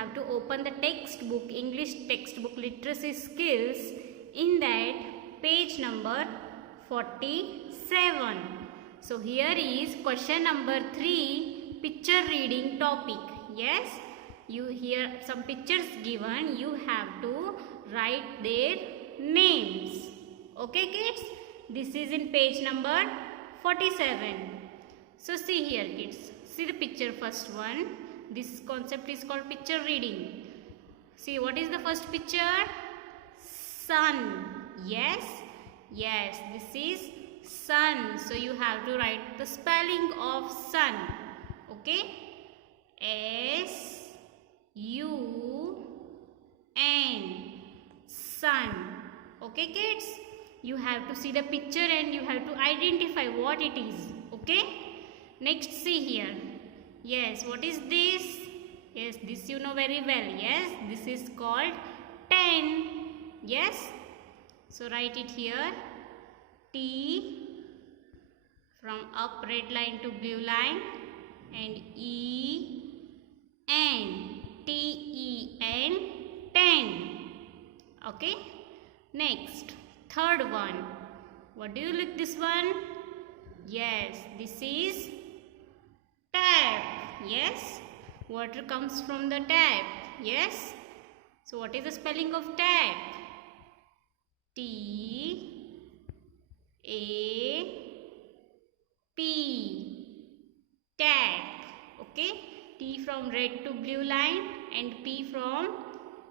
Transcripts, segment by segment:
have to open the textbook, English textbook literacy skills, in that page number 47. So here is question number 3, picture reading topic. Yes, you hear some pictures given, you have to write their names. Okay kids, this is in page number 47. So see here kids, see the picture, first one. This concept is called picture reading. See, what is the first picture? Sun. Yes, yes, this is sun. So you have to write the spelling of sun. Okay, S-U-N, sun. Okay kids, you have to see the picture and you have to identify what it is. Okay, next see here. Yes, what is this? Yes, this you know very well. Yes, this is called 10. Yes, so write it here. T from up red line to blue line, and E-N, T-E-N, 10. Okay, next third one. What do you look this one? Yes, this is tap. Yes, water comes from the tap. Yes, so what is the spelling of tap? T-A-P, tap. Okay, T from red to blue line and P from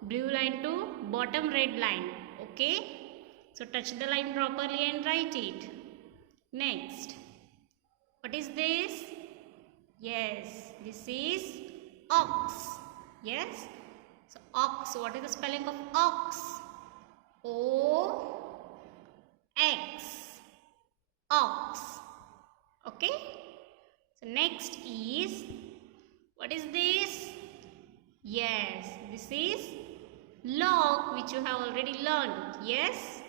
blue line to bottom red line. Okay, so touch the line properly and write it. Next, what is this? Yes, this is ox. Yes, so ox, what is the spelling of ox? O-X, ox. Okay, so next is, what is this? Yes, this is log, which you have already learned. Yes,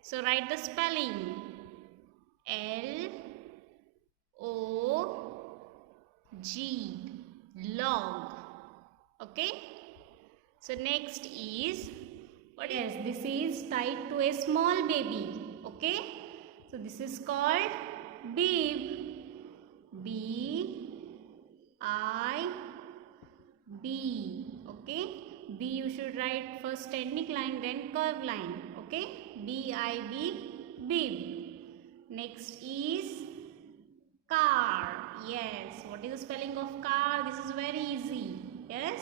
so write the spelling. L-O-G, log. Okay, so next is, what is this? Is tied to a small baby. Okay, so this is called bib. B-I-B. Okay, B you should write first standing line, then curved line. Okay, B-I-B, bib. Next is car. Yes, what is the spelling of car? This is very easy. Yes,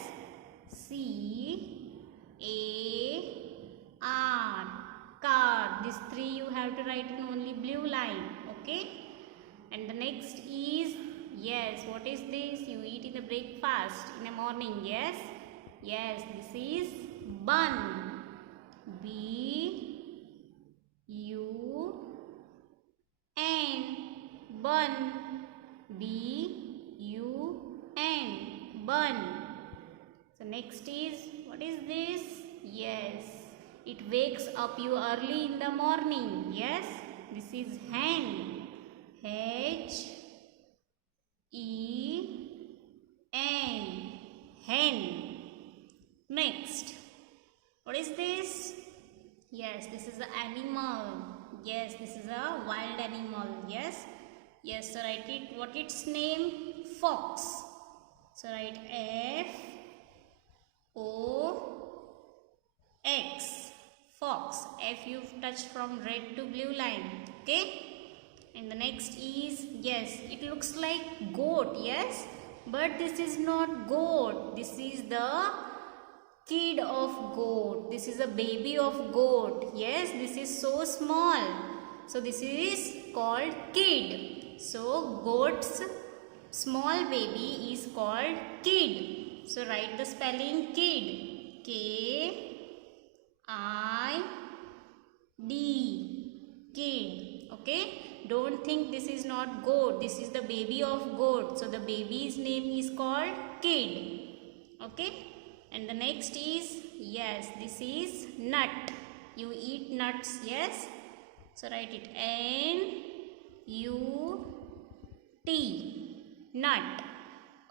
C-A-R, car. These three you have to write in only blue line. Okay, and the next is, yes, what is this? You eat in the breakfast in the morning. Yes, yes, this is bun. B-U-N, bun. B-U-N, bun. So next is, what is this? Yes, it wakes up you early in the morning. Yes, this is hen. H-E-N, hen. Next, what is this? Yes, this is an animal. Yes, this is a wild animal. Yes, yes, so write it, what its name? Fox. So write F-O-X, fox. F you touch from red to blue line. Okay, and the next is, yes, it looks like goat. Yes, but this is not goat. This is the kid of goat. This is a baby of goat. Yes, this is so small. So this is called kid. So goat's small baby is called kid. So write the spelling kid. K-I-D, kid. Okay, don't think this is not goat. This is the baby of goat. So the baby's name is called kid. Okay, and the next is, yes, this is nut. You eat nuts. Yes, so write it N-U-T, nut.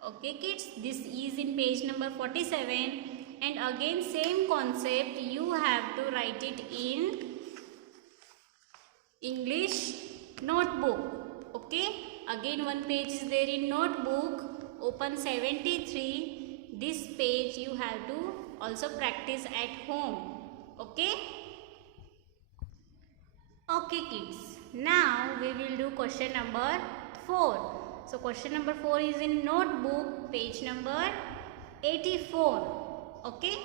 Okay kids, this is in page number 47. and again same concept you have to write it in English notebook. Okay, again one page is there in notebook. Open 73. This page you have to also practice at home. Okay. Okay kids, now we will do question number 4. So question number 4 is in notebook, page number 84. Okay.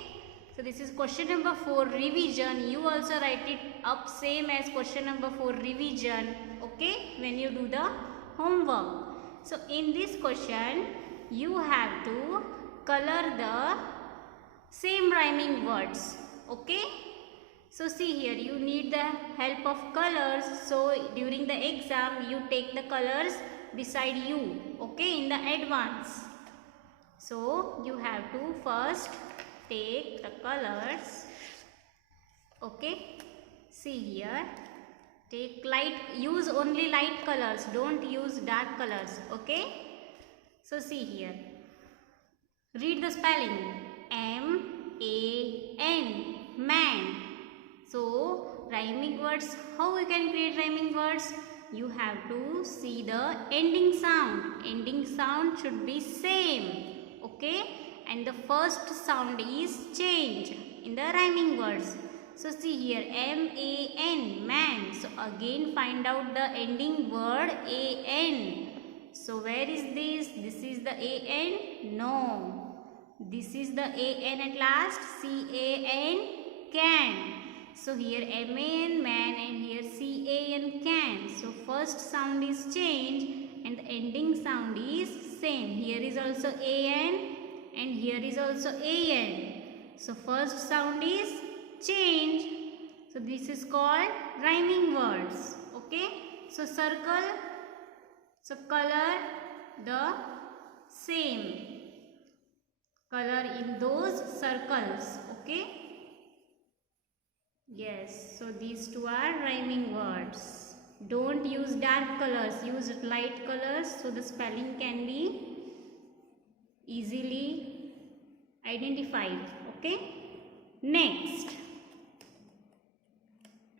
So this is question number 4 revision. You also write it up same as question number 4 revision. Okay, when you do the homework. So in this question you have to color the same rhyming words. Okay. So see here, you need the help of colors. So during the exam you take the colors beside you. Okay, in the advance. So you have to first take the colors. Okay, see here, take light, use only light colors, don't use dark colors. Okay, so see here, read the spelling M-A-N, man. So rhyming words, how we can create rhyming words? You have to see the ending sound. Ending sound should be same. Okay, and the first sound is change in the rhyming words. So see here, M-A-N, man. So again find out the ending word A-N. So where is this? This is the A-N? No. This is the A-N at last. C-A-N, can. So here M-A-N, man, and here C-A-N, can. So first sound is change and the ending sound is same. Here is also A-N and here is also A-N. So first sound is change. So this is called rhyming words. Okay. So circle. So color the same. Color in those circles. Okay. Yes. So these two are rhyming words. Don't use dark colors. Use light colors so the spelling can be easily identified. Okay. Next.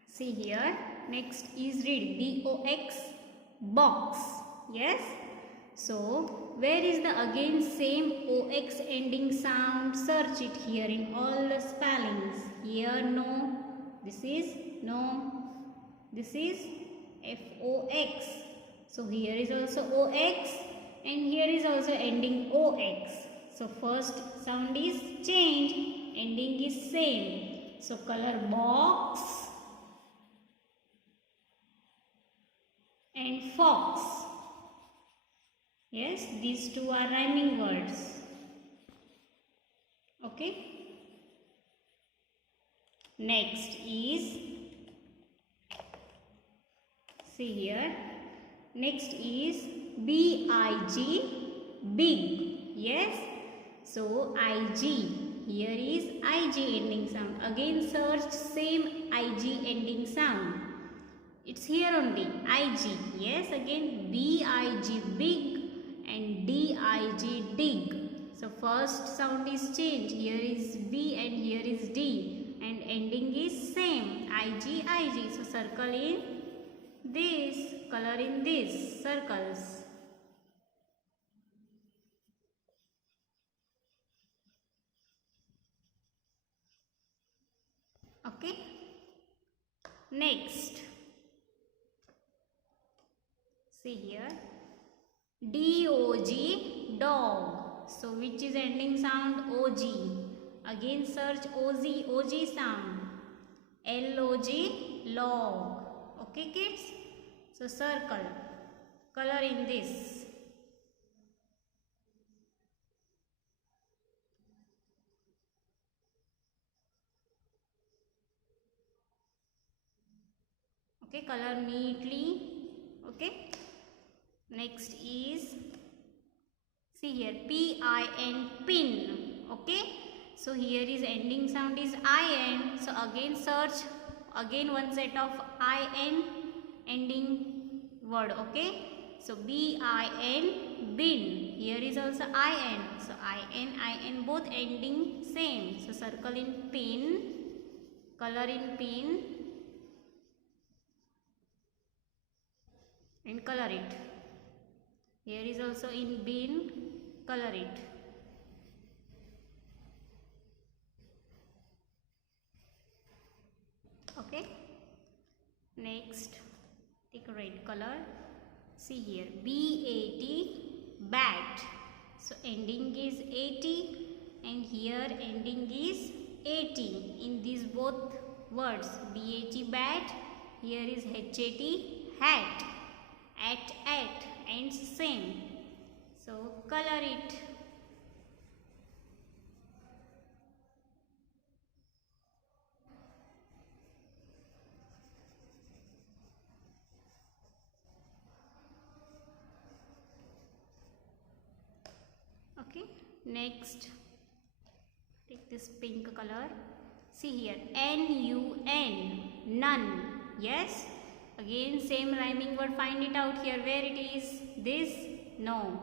See here. Next is read B-O-X, box. Yes. So where is the again same O-X ending sound? Search it here in all the spellings. Here no. This is no. This is F-O-X. So here is also O-X and here is also ending O-X. So first sound is change, ending is same. So color box and fox. Yes, these two are rhyming words. Okay. Next is, see here, next is B-I-G, big. Yes. So I-G, here is I-G ending sound. Again search same I-G ending sound. It's here only, I-G. Yes, again B-I-G, big, and D-I-G, dig. So first sound is change. Here is B and here is D. And ending is same, I-G, I-G. So circle in this, color in this, circles. Okay. Next. See here. D-O-G, dog. So which is ending sound? O-G. Again search O-Z, O-G sound. L-O-G, log. Okay kids? So circle. Color in this. Okay, color neatly. Okay. Next is, see here, P-I-N, pin. Okay. So here is ending sound is I-N. So again search, again one set of I-N ending word. Okay. So B-I-N, bin. Here is also in. So in both ending same. So circle in pin, color in pin and color it. Here is also in bin, color it. Okay. Next, take a red color. See here, BAT, bat. So ending is 80 and here ending is 80 in these both words. BAT, bat. Here is HAT, hat. At and same. So color it. Okay, next take this pink color. See here, NUN, none. Yes, again same rhyming word. Find it out here. Where it is? This? No.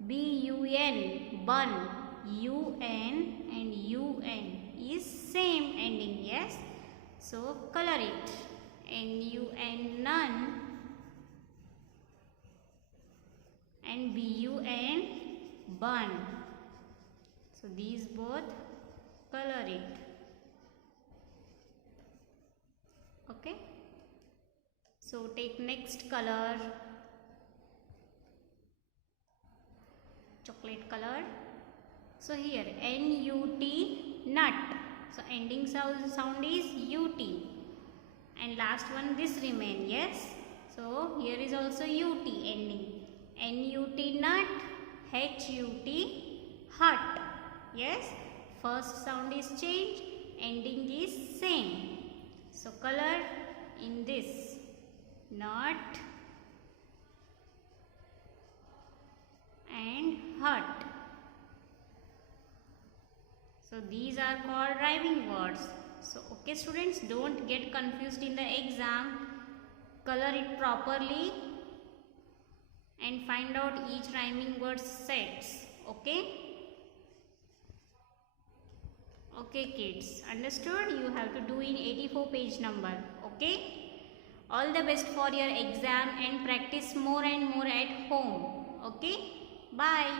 BUN, bun. UN and UN is same ending. Yes, so color it. NUN, none, and BUN, bun. So these both, color it. Okay, so take next color, chocolate color. So here NUT, nut. So ending sound is UT and last one this remain. Yes, so here is also UT ending. NUT, nut. HUT, hut. Yes, first sound is changed, ending is same. So color in this, nut and hut. So these are called rhyming words. So okay students, don't get confused in the exam. Color it properly and find out each rhyming word sets. Okay? Okay kids, understood? You have to do in 84 page number. Okay? All the best for your exam and practice more and more at home. Okay? Bye.